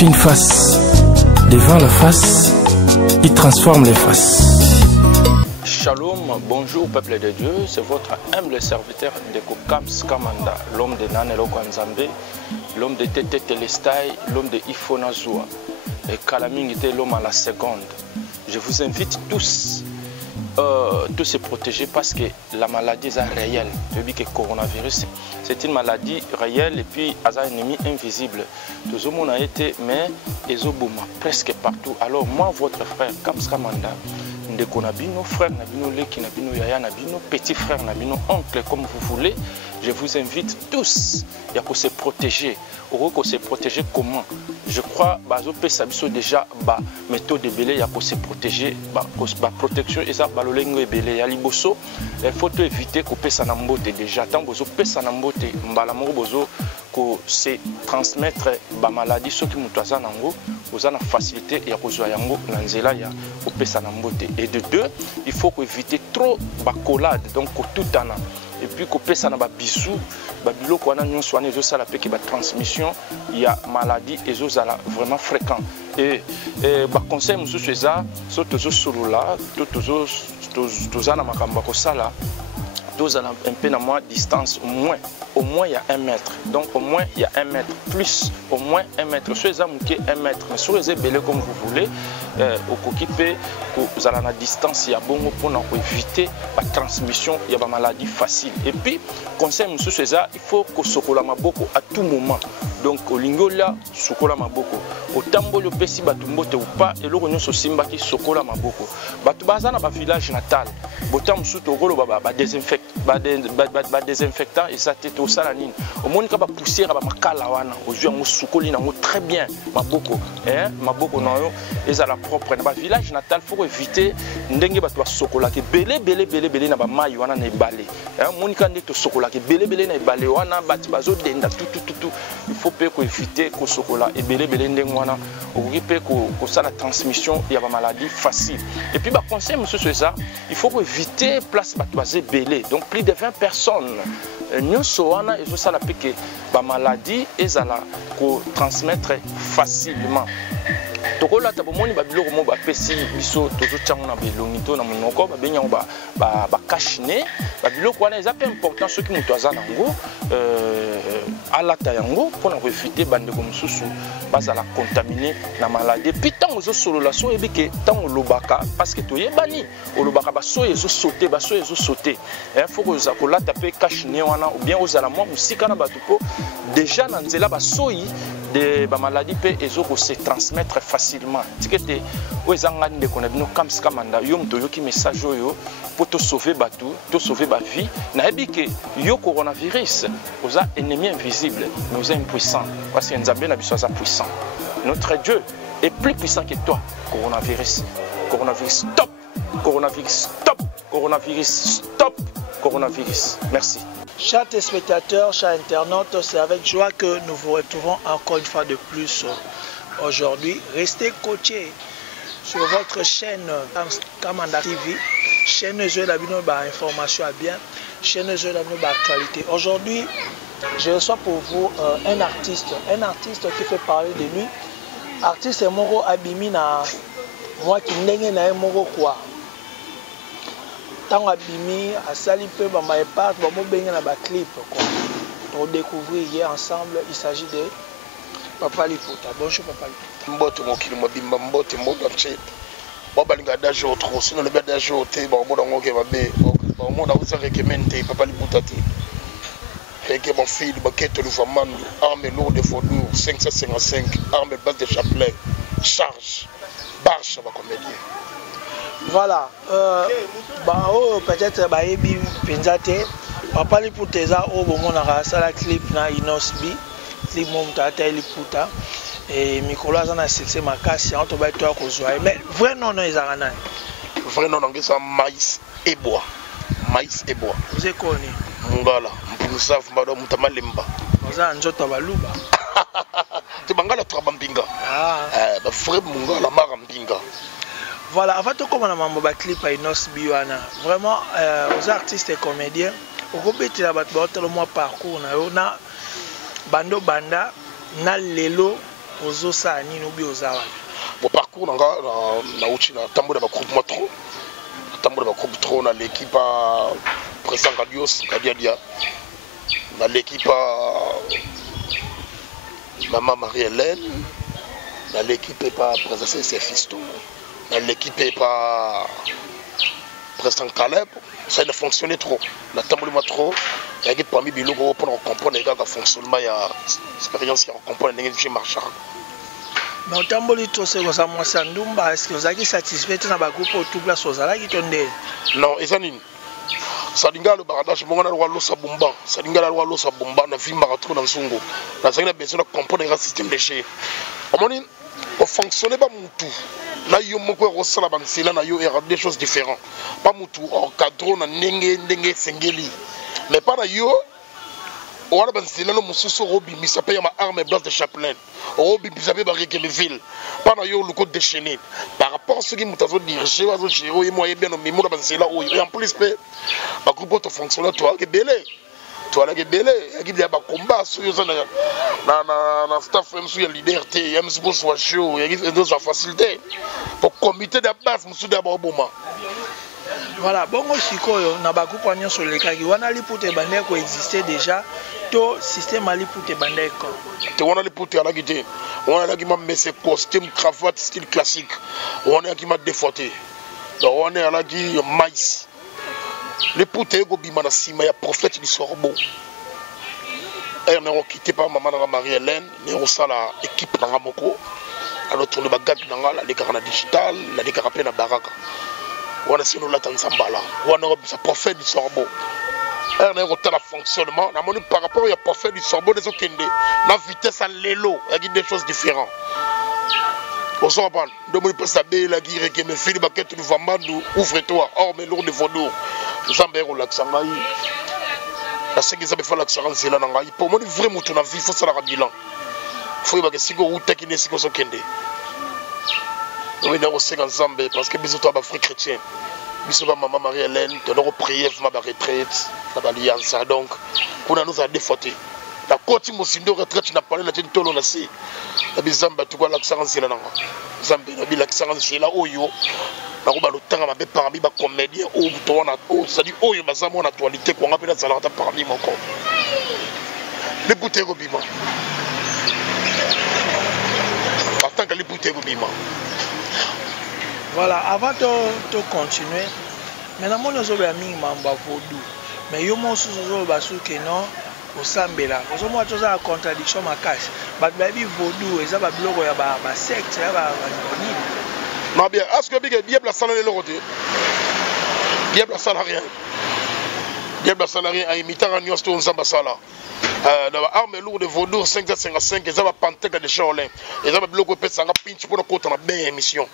suis une face devant la face qui transforme les faces. Shalom, bonjour peuple de Dieu, c'est votre humble serviteur de Kams Kamanda, l'homme de Nanelo Kwanzambe, l'homme de Tete Telestai, l'homme de Ifona Zoua, et Kalaming était l'homme à la seconde. Je vous invite tous de se protéger parce que la maladie est réelle. Je dis que le coronavirus, c'est une maladie réelle et puis un ennemi invisible. Tout le monde a été, mais ils ont presque partout. Alors moi, votre frère, Kams Kamanda, ndeko nabino, frère nabino, leki nabino, yaya nabino, petit frère nabino, oncle, comme vous voulez, je vous invite tous à se protéger. Pour se protéger comment? Je crois que déjà méthode de belé, il faut se protéger, protection et ça, balolengo et belé, ya liboso, il faut éviter que pesa na mbote déjà. Tant que pesa na mbote, mbalamoro bozo que se transmettre ba maladie ceux qui mutazana ngo, vous avez la facilité ya kozwa yango na nzela ya pesa na mbote. Et de deux, il faut éviter trop ba collade, donc tout ana. Et puis que ça n'a pas bisou, babilo qu'on a nous soigné ça la la transmission, il y a maladie et ça vraiment fréquent. Et conseil monsieur c'est ça, surtout solo là, tous ana makamba ko sala, tous ana un peu na moins distance au moins il y a 1 mètre. Donc au moins il y a 1 mètre plus au moins 1 mètre. Sur les amouqués 1 mètre, mais sur les ébélés comme vous voulez, au coquipé, vous allez à la distance, il y a bon pour éviter la transmission, il y a des maladies faciles. Et puis, conseil monsieur César, il faut que sokola maboko à tout moment. Donc au lingola sokola maboko. Au tambo le pesi batumbote ou pas, et l'on se simba qui sokola maboko. Batubazana ba village natal. Botam suto golo ba désinfectant et ça tête au salanine. Au monde ka ba poussière ba makala wana, au jeu en sokoli nango très bien maboko. Maboko nayo et à la propre na ba village natal faut éviter ndenge batwa sokola ke belé na ba mai wana na balé. Monika ndeko sokola ke belé na balé wana batibazo denda tout. Il faut pas éviter que sokola et belé ndenge wana okipe ko ça la transmission il y a des maladies faciles. Et puis ba conseil monsieur César, il faut éviter place batwazé belé. Donc plus de 20 personnes. Nous soana et ça la pique ba maladie et ça la ko transmettre facilement. Tokola tabomoni babiloko mo ba pesi biso tozo tsango na belongito na monoko ba benyango ba kashine babiloko wana eza peu important ceux qui mutu azana ngo alata yango pour éviter bande comme susu bazala contaminé na maladie puis tant ozo solo la so ebike tant lobaka parce que toyebani olobaka ba so ezo sauter il faut que za kola taper kashine wana ou bien ozala mo musika na batupo déjà na nzela ba soyi de ba maladie pe ezo ko se transmettre facilement tikete ozanga ndeko na bino Kams Kamanda yo mto yoki message oyo pour te sauver batou te sauver ba vie na ebike yo coronavirus oza ennemi invisible mais oza impuissant parce que nzambe na biso aza puissant. Notre Dieu est plus puissant que toi. Coronavirus stop, coronavirus stop, coronavirus stop, coronavirus. Merci. Chers téléspectateurs, chers internautes, c'est avec joie que nous vous retrouvons encore une fois de plus aujourd'hui. Restez coachés sur votre chaîne Kamanda TV, chaîne Zoé Labino information à bien, chaîne Zoé Labino actualité. Aujourd'hui, je reçois pour vous un artiste qui fait parler de lui. Artiste Moro Abimi na moi qui n'ai na Moro quoi. Tant Abimi a sali peu ba ma part ba mo benga na ba clip quoi. On découvrir hier ensemble, il s'agit de Papa Liputa. Bonjour Papa Liputa. Mbote mokili mobimba mbote mbote ba balinga dajo trop sinon le dajo te ba mo dango ke ba be ba mo na usa recommande Papa Liputa te. Et que mon fils, le Vamandu, arme lourde de fourrure, 555, arme basse de chapelet, charge, barche, ma comédien. Voilà, peut-être Baebi Penzate, Papa Liputa, au moment où la clip na Inosbi, clip Momtata Liputa, et Nicolas en a cessé ma casse, on va être à mais vrai non, non, ils ont rien. Vrai non, c'est maïs et bois. Maïs et bois. Vous êtes connu. Mungala, Mpungsav, Madame Mutamalimba. Vous avez un jota baluba. Tu bangala trabambinga. Frère Mungala Marambinga. Voilà, avant tout comme on a un clip à Inos Biwana. Vraiment, aux artistes et comédiens, au groupe de la parcours, na bando banda, na lelo, Ozosa nini ou bien Ozawa. Mon parcours na uchi na tambo de groupe matro. Tambo de groupe trop na l'équipe président Gadios Gadiadia. Na l'équipe Maman Marie-Hélène. Na l'équipe pas président c'est Fisto. Na l'équipe pas président Caleb. Ça ne fonctionnait trop. Na tambo de matro. Il y a des parmi les logos pour comprendre les gars qui fonctionnent. Il y a expérience qui comprendre les gens marchent. Mais au tamboli to se ko sa mwasa ndumba est-ce que vous êtes satisfait na ba groupe tout place ozala ki tonde? Non, ezanine. Sadinga le baradage mongana lwa losa bumba. Sadinga lwa losa bumba na vimba trop dans songo. Na sadinga besoin de comprendre le système de chez. Omoni au fonctionner pas mutu. Na yo moko rosala bansela na yo era des choses différentes. Pas mutu au cadre na ndenge sengeli. Mais pas na yo on a besoin de nous robi mi s'appelle ma arme base de chaplain robi mi s'appelle barrière de ville pendant yo le code déchaîné par rapport à ce qui nous avons dirigé aux géros et moi et bien nos mémoires besoin là et en plus ma groupe de fonctionnaire toi que belé toi là que belé il y a ba combat sur yo na staff même sur liberté il y a même pour soit chaud il y a des facilité pour comité de base monsieur d'abord bon. Voilà, bongo sikoyo na ba groupe nyo sur les kaki wana lipute bande ko exister déjà to système ali pute bande ko te wana lipute ala gite wana la gima messe costume cravate style classique wana gima défaté donc wana ala gi mais lipute go bima na sima ya prophète du sorbo elle ne quitté pas maman na Marie-Hélène ne sala équipe na moko alors tourner ba gag na ngala les carana digital la les carapé na baraka on a sino la tansambala on a sa prophète du sorbo on a retard le fonctionnement na moni par rapport au prophète du sorbo des okende la vitesse à l'élo il y a des choses différentes on s'en parle de mon pas saber la guerre que me fili baquette nous vamando ouvre-toi hors mes lourds de vaudou nous ambero l'accent la ce qu'ils avaient fait l'accent c'est là ngai pour moi vraiment tout na vie faut ça la bilan faut y ba que siko uta qui ne siko sokende. Oui, nous sommes ensemble parce que nous sommes des frères chrétiens. Nous sommes maman Marie-Hélène, nous avons prié pour ma retraite, pour l'alliance. Donc, nous avons défauté. La côte de retraite n'a pas l'air d'être tout le monde. Nous avons tout l'accent sur la langue. Nous avons l'accent sur la oyo. Nous avons le temps à ma parmi les comédiens ou c'est-à-dire oyo bazamo en actualité qu'on appelle ça la parmi mon corps. Les bouteilles au bima. Tant que les bouteilles au bima. Voilà, avant de continuer, maintenant nous avons mis mamba vaudou, mais yo mo suzo basu que non au sambela. Nous avons toujours la contradiction ma cache. But baby vaudou, ils ont bloqué ya ba secte ya ba ni. Non bien, est-ce que bien la salle le côté? Bien la salle rien. Bien la salle rien à imiter en nuance tout ensemble sala. Dans l'arme lourde de vaudou 555 ils ont pantek de Charlin. Ils ont bloqué pesa nga pinch pour côté na bien émission.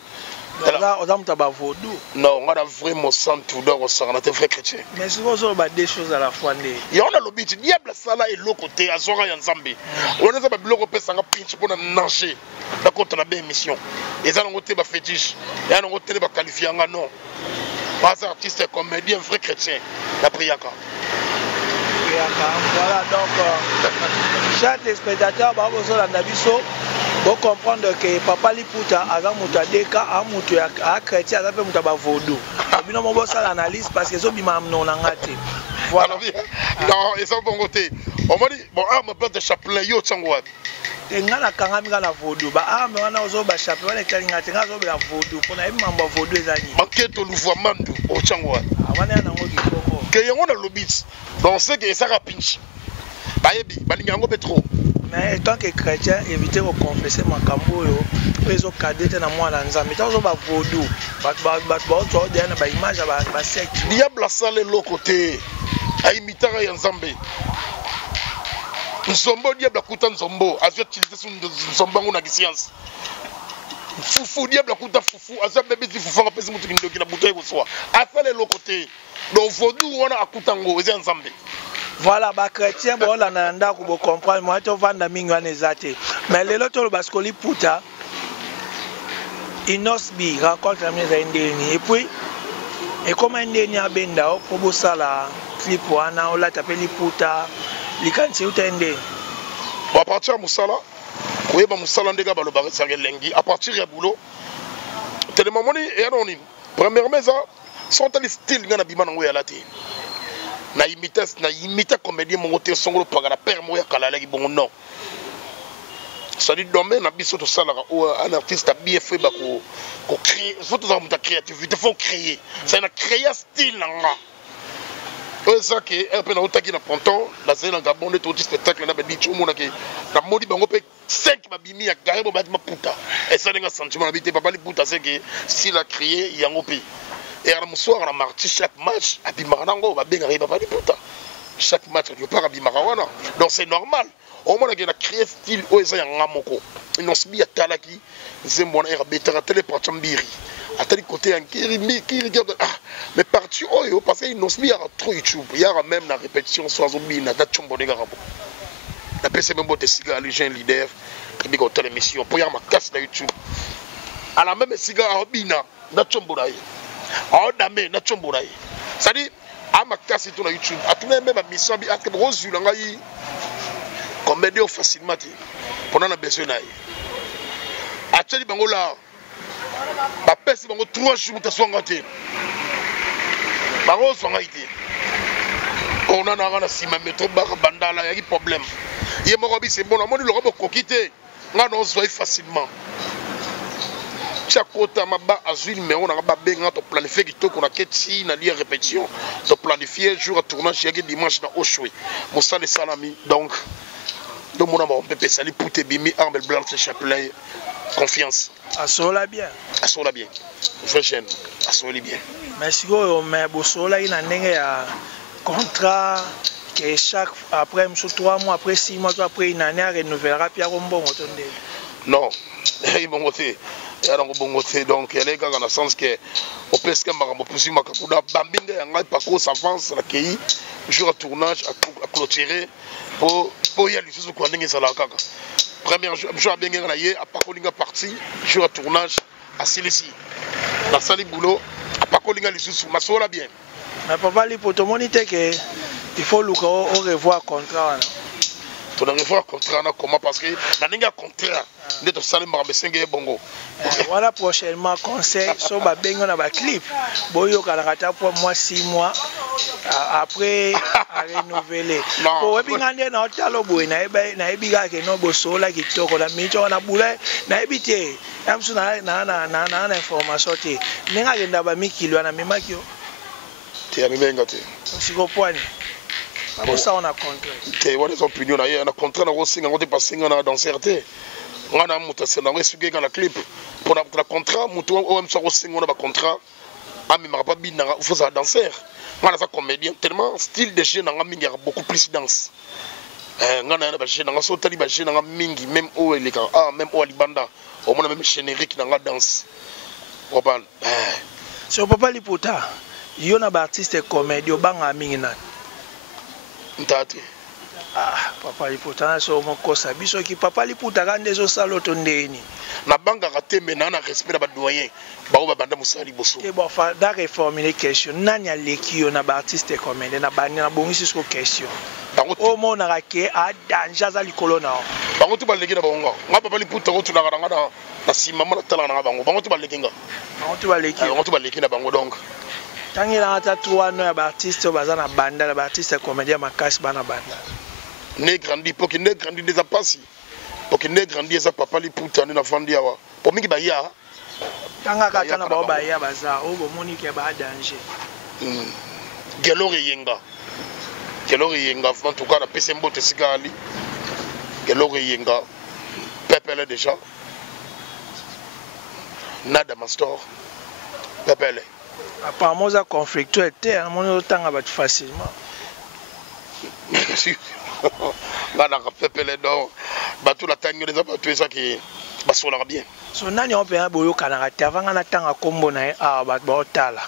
Là, on a vaudou. Non, on a vraiment centre d'or au sang, on a des vrais chrétiens. Mais si vous avez des choses à la fois, il y a le but, il y a ça là et l'autre côté, à Zora et en Zambie. On a des blocs au sang, pinch pour nager. D'accord, on a bien émission. Ils ont un fétiche, ils ont un qualifié en non. Pas artiste, comédien, vrai chrétien, la priaka. Voilà, donc, chers téléspectateurs, vous comprendre que Papa Liputa, avant Moutadeka, à Moutou, à Chrétien, à Moutaba Vaudou. Nous avons fait l'analyse parce que nous avons fait voilà. Non, ils sont bon côté. On m'a dit, bon, arme place de chapelet, yo tchangouad. Et nous avons fait la Vaudou. Arme, on a aussi un chapelet, on a fait la Vaudou. On a eu un Vaudou les années. Manquette, nous voit Mandou, au tchangouad. On a un Vaudou. Que y a un lobby. Donc, c'est que ça rapinche. Bayebi, balingango pétro. Mais tant que chrétien, évitez de confesser ma cambo, ils ont cadé dans moi dans les amis. Tant que vaudou, image à secte. Diable a salé l'autre côté, à imiter un Zambé. Nzombo, diable a coûté Nzombo, a utilisé son Nzombo en science. Foufou, diable a coûté Foufou, a bébé si Foufou a pesé mon truc qui n'a bouteille au soir. A salé l'autre côté. Donc, vaudou, on a coûté Ngo, et Nzambé. Voilà, les chrétiens, bon, là, on a comprendre, moi, je vais vous mais les autres, parce que les putas, ils n'ont pas rencontre la maison d'Indéni. Et puis, et comme Indéni a bien d'eau, pour vous ça, là, clip, on a tapé les putas, les cantiers, ou Indéni. Bon, à partir de Moussala, Oui, bah, Moussala Ndega Balobare Lengi, à partir du boulot, tellement moni et anonyme. Premièrement, ça, sont les styles dans la bimana ou à la télé. Na imita comédien mon côté son groupe par la père moya kalala qui bon non. Ça dit domaine na biso to sala ou un artiste a bien fait ba ko créer, faut tout ça ta créativité, faut créer. C'est na créer style nga. C'est ça que un peu na utaki na ponton, la scène en Gabon de tout spectacle na bedi chumo na ke na modi bango pe 5 babimi ya garé bo batima puta. Et ça nga sentiment habité papa li puta c'est que s'il a créé yango pe. Et à la soir, à la marche, chaque match, à Bimarango, va bien arriver à Puta. Chaque match, tu pars à Bimarawana. Donc c'est normal. Au moins, il a créé un style où il y a un amoko. Il n'y a pas de talaki. Il y a un bétard à téléportambiri. À tel côté, un kirimi, qui regarde. Ah, mais parti, oh, parce qu'il n'y a pas trop YouTube. Il y a même la répétition sur Zombie, na date chombo de garabo. La PC même botte cigare, les jeunes leaders, qui dit qu'on telle émission. Pour y avoir ma casse sur YouTube. À la même cigare à Bina, date chombo d'ailleurs. Oh dame na chomborai ça dit à ma casse sur YouTube à tout même mission bi atke rozu la ngai comédie facilement pendant la besoin naï a tcheli bango la ba pesi bango 3 jours ta songa te bango songa ite on a na sima métro ba bandala ya problème ye moko bi c'est bon na moni le robo kokité nga no soit facilement chaque côté maba azul mais on a pas bien to planifier qui qu'on a queti na lié répétition to planifier jour à tournage chaque dimanche na Oshwe Moussa les salami donc mon amour on peut salir pour te bimi arme blanche chapelet confiance asola bien frère jeune asola bien merci go mais bosola ina ndenge ya contrat que chaque après 3 mois après 6 mois après une année renouvellera puis bon tonde non ils vont voter donc il y a dans le sens que au presque marambo plus makakuda bambinga yanga pako s'avance la kei jour à tournage à clôturer pour y aller sur quoi ndenge sala kaka premier jour bien na yé à pako linga parti jour à tournage à Silisi la sali boulot à pako linga les sous masola bien mais papa li poto monite que il faut le revoir contrat tu dois revoir contrat comment parce que la ninga contrat de salim marabesenge bongo voilà prochainement conseil so ba bengo na ba clip boyo kalakata pour moi 6 mois après à renouveler pour ebingande na hotalo boy na ebiga ke no bosola kitoko la micho na bula na ebite amsu na information te ninga genda ba mikilo na memakio te amimenga te siko poani pour ça on a contrat te wala opinion na na contrat na rosinga ngote pasinga na danser te on a monté na resuge dans la clip pour la contrat muto o même so rosinga na ba contrat ami mara pas bina faut ça danser on ça comédien tellement style de jeu na mingi beaucoup plus danse ngana na ba jeu na so tali ba jeu na mingi même o eleka même o libanda au moins même générique na danse opal so papa lipota yo na ba artiste comédien banga mingi na ntate papa lipota so mokosa biso ki papa liputa kande zo saloto ndeni na banga ratembe na respect na ba doyen ba o banda musali boso ke bo fa da reformuler question nani aleki yo na ba artiste comédien na bani na bongisi so question o mo na ke a danger za likolo na bango tu baleki na bango nga papa liputa ko tuna nga na sima mana tala na bango tu baleki nga bango tu baleki na bango donc tangela ata 3 no ya ba artiste bazana banda ba artiste comédien makasi bana banda ne grandi pour que ne grandi des apasi pour que ne grandi ça papa liputa na fandi awa pour mingi ba ya tanga kata na ba ya baza o bo moni ke ba danger gelore yenga en tout cas la pese mbote sigali gelore yenga pepele déjà nada mastor pepele apparemment ça conflictuel était mon tanga ba facilement ngana ka pepele donc bato la tangi les abattu ça qui basola bien so nani on peut boyo kana ta vanga na tanga kombo na ba otala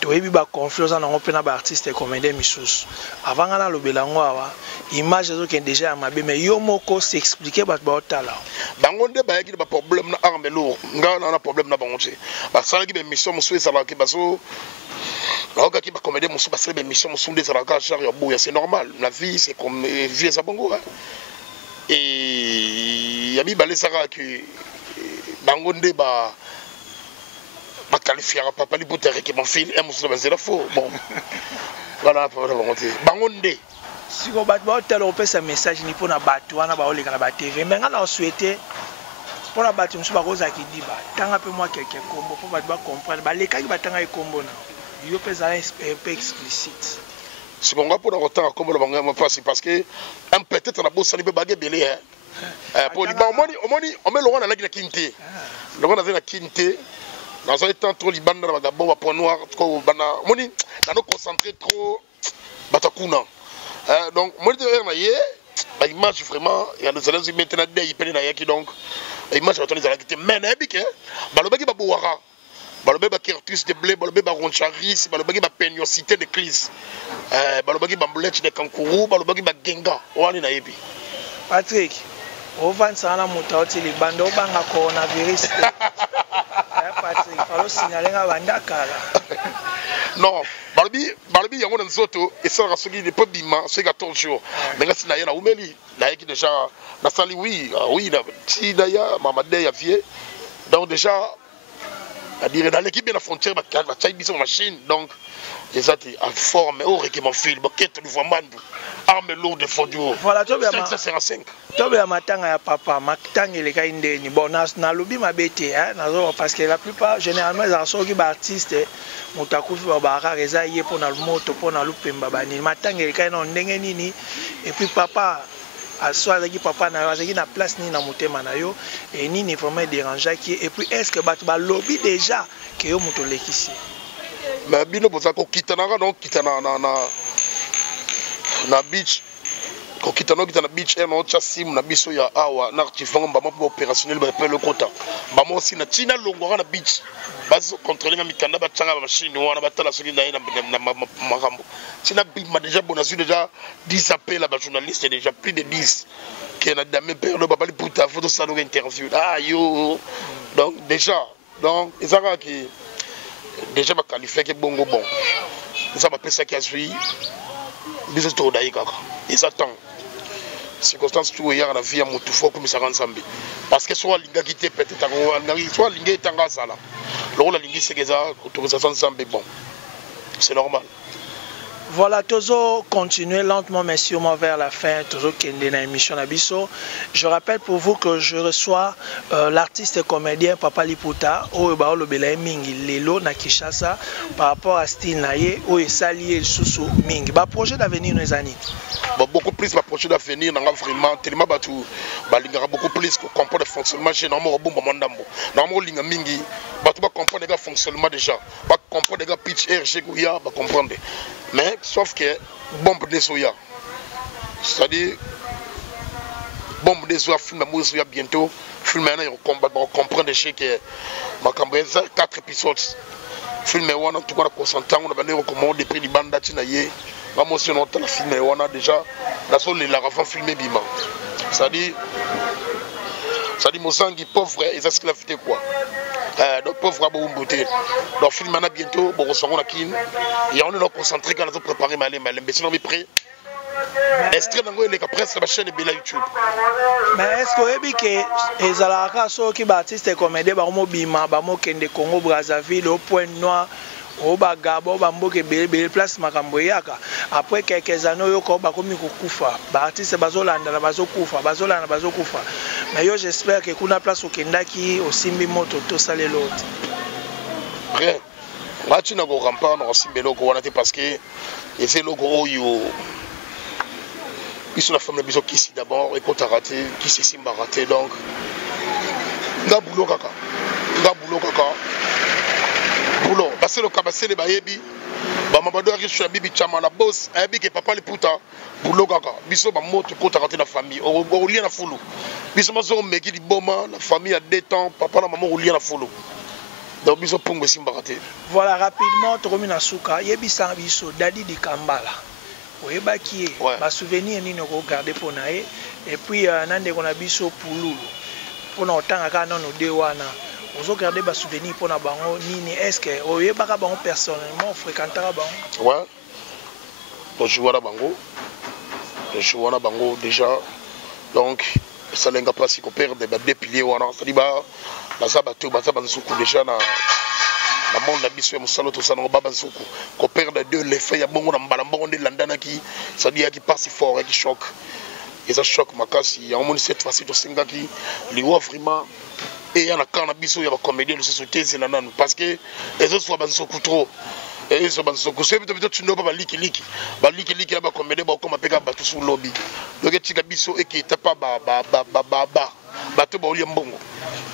to ebi ba confiance na on peut na ba artiste comédien misusu avant na lobelango awa image zo ke déjà mabe mais yo moko s'expliquer ba otala bango nde ba yaki ba problème na armelo ngana na problème na bango te ba sala ki be mission musu sala ki baso alors que ba comédien musu ba sala be mission musu de sala ka char yo c'est normal la vie c'est comme vie ça bongo et Yami Balesara qui Bangonde ba qualifiera papa li pour que mon fils aime c'est la faux. Bon. Voilà pour la volonté. Bangonde. Si vous avez un message ni pour na batu wana ba oleka na ba TV mais ngana souhaiter pour la batu musu ba koza ki diba tanga pe moi quelques combo pour ba comprendre ba leka ki batanga e combo na yo pesa un peu explicite. Si on va pour autant comme le bangama parce que un peut-être na bossa ni be bagé belé hein. Pour Liban on met le roi na la kinte. Le roi na la kinte. Dans un temps trop Liban na ba bon point noir trop bana moni na no concentrer trop batakuna. Donc moi de na yé ba image vraiment il y a des élèves maintenant des il na yaki donc image va tourner à la kite mais na bike ba lo bagi ba boara. Balobé ba Kertus de blé, balobé ba roncharis, balobé ba peignosité de crise. Balobé ba mbouleche de kankourou, balobé ba genga. Wani na yebi. Patrick, on va sana mutauti li bando banga coronavirus. Patrick, falo signaler nga banda kala. Non, balobi yango na nzoto et ça rasogi de peu bima, c'est 14 jours. Mais là sina yana umeli, na yeki déjà na sali oui, na ti daya mamade ya vie. Donc déjà c'est-à-dire dans l'équipe de la frontière, il y a une machine, donc ils ont en forme, qui m'ont filé, qui est le mandu, arme lourde de Fodio. Voilà, tu as 5. Tu as matanga papa, matanga les gars indéni. Bon, na lobby ma bête, parce que la plupart, généralement, ils sont des artistes, mutakufi babara reza yé pour na le moto, pour na le pembabani. Matanga les gars indéni, et puis papa. Soit avec papa na place ni na motema na yo et ni ne vraiment déranger qui et puis est-ce que ba lobby déjà que yo moto lekisi mais bino boza ko kitana donc kitana na beach ko kitana beach et no chasim na biso ya awa na tifanga ba mo opérationnel ba pe le kota ba mo si na china longo na beach bazo contrôler na mikanda ba tchanga ba machine wana batala soki na makambo china bima déjà bon a su déjà 10 appels à ba journaliste déjà plus de 10 qui n'a jamais perdu ba bali puta photo ça nous interview yo donc déjà donc ezaka qui déjà ba qualifié que bongo bon ça ba pesa qui a suivi biso to dai kaka ils attendent circonstance tout hier na vie ya mutu fo comme ça ensemble parce que soit linga qui peut-être soit linga tanga sala le rôle linga c'est que ça autorisation ensemble bon c'est normal. Voilà, toujours continuer lentement mais sûrement vers la fin, toujours qu'il y a une émission à Bisso. Je rappelle pour vous que je reçois l'artiste et comédien Papa Liputa, au Baolo Belaye Mingi, Lelo na Kishasa, par rapport à style naye, où il s'allie le sous Mingi. Bah, projet d'avenir nous années. Bon, beaucoup plus ma projet d'avenir, n'a vraiment tellement battu, bah, il y a beaucoup plus qu'on comprend le fonctionnement chez nous, bon, mandambo. Normalement, linga Mingi, bah, tu vas comprendre le fonctionnement déjà, bah, comprendre le pitch RG Gouya, bah, comprendre. Mais sauf que bombe de soya, c'est-à-dire bombe de soya, film de soya bientôt, film maintenant on combat, on comprend déjà que ma campagne 4 épisodes, film on a tout cas consentant, on a bien recommandé des prix de bande d'atinaye, la motion on a filmé on a déjà la zone de la rafale filmé bima, c'est-à-dire Mozangi pauvre et ça ce qu'il a fait quoi. Donc pauvre abou beauté donc film maintenant bientôt bon on a kin et on est concentré quand on a préparé malé mais sinon on est prêt extrait dans les presse la chaîne de YouTube. Mais est-ce que vous que les alaka so qui artistes et comédiens ba mo bima ba mo kende Congo Brazzaville au Point Noir au Bagabo ba mboke bele place makambo yaka après quelques années yo ko ba komi kufa ba artiste bazolanda na bazokufa mais yo j'espère que kuna place okendaki osimbi moto to sale l'autre rien ngati na ko rampa na osimbi loko wana te parce que ese loko oyo biso la femme biso kisi d'abord et quand a raté qui se simba raté donc nga boulot kaka boulot parce que le kabasele bayebi ba mabado ari sur bibi chama na boss ayebi ke papa le puta boulot kaka biso ba moto ko raté la famille o lien na fulu biso mazo meki di boma la famille a 2 temps papa na maman o lien na fulu donc biso pongo simba raté. Voilà rapidement tokomi na suka yebi sa biso Dadi di Kambala oyeba ki ba souvenir nini ko garder pour nae et puis nande ko na biso pululu pour na otanga ka non de wana ozo garder ba souvenir pour na bango nini est-ce que oyeba ka bango personnellement fréquentera bango ouais donc je vois na bango déjà donc ça lenga pas si qu'on perd des piliers ou non ça dit bah la sabato bah ça va se couper déjà na monde la biso ya musalo to ça na baba nsuku qu'on perd deux les faits ya bongo na mbala bongo de landana qui ça dit qui passe fort qui choque et ça choque makasi ya omoni cette fois-ci to singa qui li wa vraiment et ya na kana biso ya ba comédien de société c'est nanana parce que les autres fois ba nsuku trop et ça va se coucher peut-être tu n'as pas liki ba comédien ba comme peka ba tout sous lobby donc tika biso et qui était pas ba to ba oli mbongo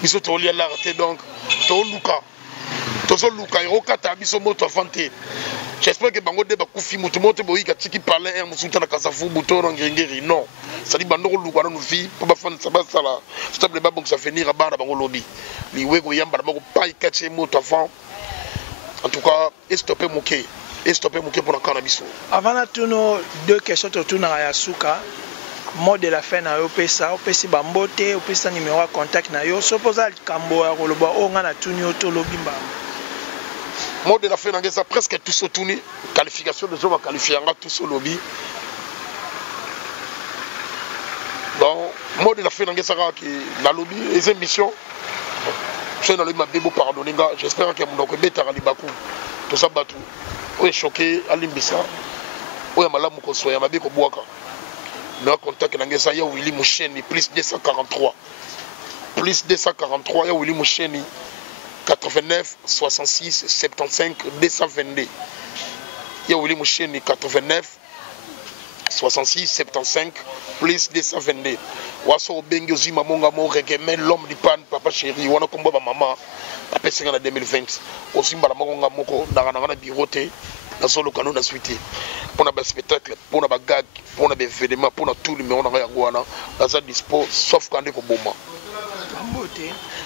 biso to oli la raté donc to luka irokata biso moto afanté j'espère que bango de ba kufi mutu moto boyi ka tiki parler un musuta na kasafu buto ngengeri non ça dit bando luka na vie pour ba fan ça ba sala stable ba bon ça finir à bana bango lobby liwe go yamba ba ko pa ikache moto avant en tout cas stopper moké pour la cannabis. Avant de tourner deux questions autour de la Yasuka, mot de la fin na yo pesa, opesi bambote, opesa numéro de contact na yo, supposa kambo ya koloba o nga na tuni oto lobimba. Mot de la fin na ngeza presque tout so tuni, qualification de jeu va qualifier nga tout so lobby. Donc mot de la fin na ngeza ki na lobby les émissions je n'ai pas de pardonner, j'espère que mon bêta à Libakou, tout ça batou, ou est choqué à Limbissa, ou est malade ou soit à Mabiko Boaka. Nous avons contact avec Nangesa Willy Moucheni, plus 243. Plus 243, Willy Moucheni, 89 66 75 222. Willy Moucheni, 89 66 75 plus 222. Waso bengi ozima monga mo regemen l'homme du pan papa chéri wana komba ba maman après c'est en 2020 osimba la monga moko na biroté na solo kanu na suite pour na spectacle pour na gag pour na événement pour na tout numéro na yango wana za dispo sauf quand ko boma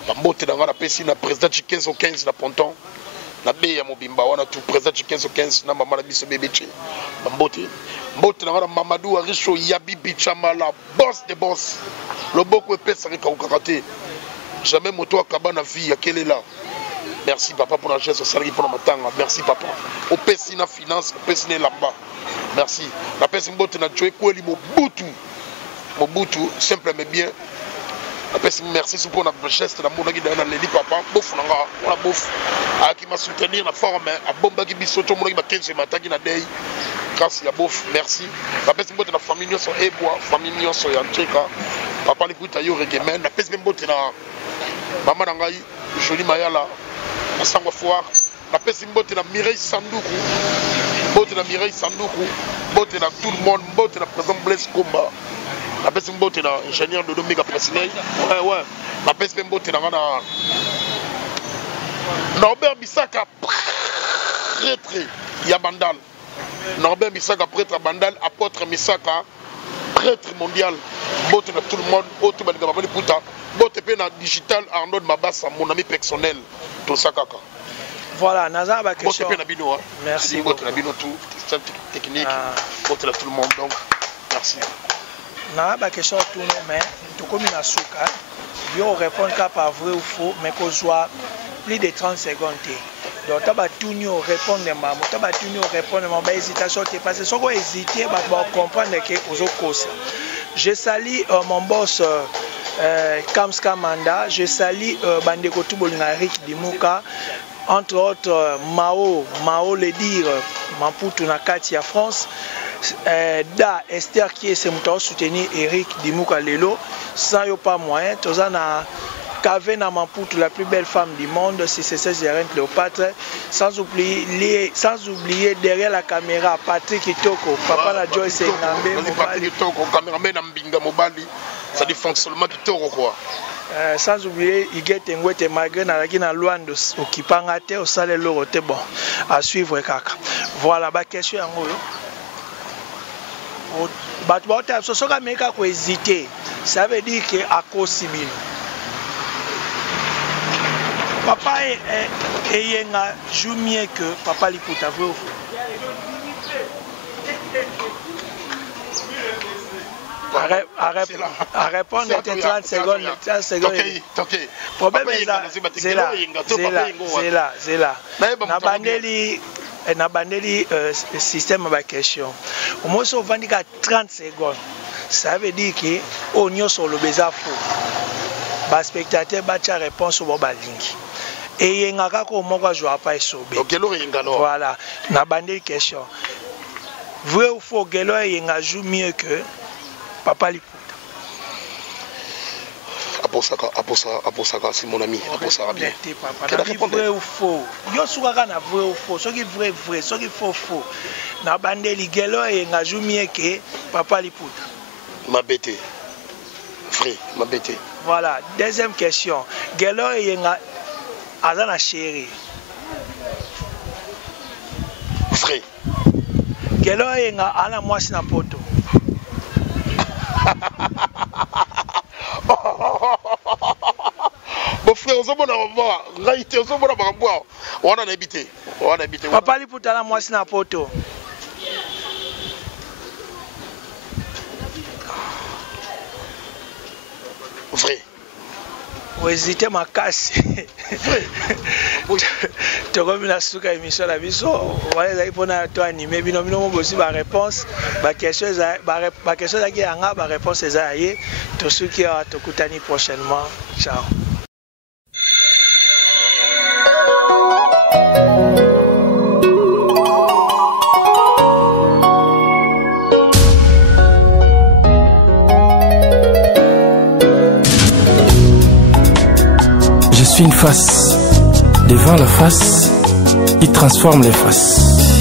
bambote na ngana pesi na président 15 au 15 na ponton na be ya mobimba wana tout président 15 au 15 na mama na biso bebeche bambote mbote na ngana Mamadou Arisho Yabibi Chamala boss de boss loboko epesa ka ukakate jamais moto akabana vie ya kelela. Merci papa pour la geste au salaire pour la matanga. Merci papa. Au pesi na finance, au pesi na lamba. Merci. La pesi mbote na joie kweli Mobutu simple mais bien. La pesi merci pour la geste na mona gida na leli papa. Bof nanga, on bof. A qui m'a soutenir la forme a bomba qui bisoto mona ki ba 15 mataki na day. Grâce à bof, merci. La pesi mbote na famille so eboa, famille so ya cheka. Papa li kuta yo regemen. La pesi mbote na mama nangai Jolie Mayala. À Sangwa Foire, la pesi mbote na Mireille Sanduku, mbote na Mireille Sanduku, mbote na tout le monde, mbote na président Blaise Komba, la pesi mbote na ingénieur de Dominga Presley, ouais, la pesi mbote na Norbert Bissaka, prêtre Yabandal, Norbert Bissaka, prêtre Bandal, apôtre Bissaka, prêtre mondial, mbote na tout le monde, autour de la Puta. Bote pe na digital Arnaud Mabassa, mon ami personnel, tout ça kaka. Voilà, Naza ba question. Bote pe na bino, merci. Bote na bino tout, technique, bote na tout le monde, donc merci. Naza ba question tout mais tout comme na souka, yo répondre ka par vrai ou faux, mais qu'on soit plus de 30 secondes. Donc taba tunyo répondre maman, taba tunyo répondre maman, ba hésitation t'es passé, soko hésiter ba comprendre que ozo kosa. Je salue mon boss Kams Kamanda, je salue Bandeko Tubolina Eric Dimuka, entre autres Mao le dire, Mamputu Nakati à France, Da Esther qui est mouton soutenir Eric Dimuka Lelo, sans yo pas moyen, Tozana Kavena Mamputu, la plus belle femme du monde, c'est César Cléopâtre, sans oublier derrière la caméra Patrick Itoko, papa la Joyce Ngambe, Patrick Itoko, caméraman Mbinga Mobali. Ça dit fonctionnement qui tord quoi. Sans oublier Iguette Ngwete malgré na la Luando au Kipangate au salaire lorote bon à suivre kaka. Voilà ba question yango yo. Bat bota so soka meka ko hésiter. Ça veut dire que à cause bino. Papa est yenga joue mieux que papa likuta vrai. À répondre à 30 secondes. Ok. Problème c'est là. Nabandeli système de question. Au moins, on va dire 30 secondes. Ça veut dire que on sur le beza faux. Bas spectateur bacha réponse au balingi. Et yengaka ko moko joa pas esobe. OK, Gelo yenga non. Voilà, na bandé question. Vrai ou faux, Gelo yenga joue mieux que Papa Liputa. Aposaka, c'est mon ami. Aposaka bien. Quelle réponse? Vrai ou faux? Yo soukaka na vrai ou faux. Ce qui vrai vrai, ce qui faux faux. Na bandé Gelo yenga joue mieux que Papa Liputa. Ma bête. Vrai, ma bête. Voilà, deuxième question. Gelo yenga azana chéri. Vrai. Gelo yenga ana mwasi na poto. Mon frère, on s'en va voir. Raïté, on s'en va voir. On a habité. Papa Liputa na mwasi na poto. Vrai. Vous hésitez ma casse. Tu comme la souka émission la biso. Voilà, il faut na toi animer. Bino aussi ma réponse. Ma question qui a ma réponse est aïe. Tout ce qui a te coutani prochainement. Ciao. Je suis une face. Devant la face, il transforme les faces.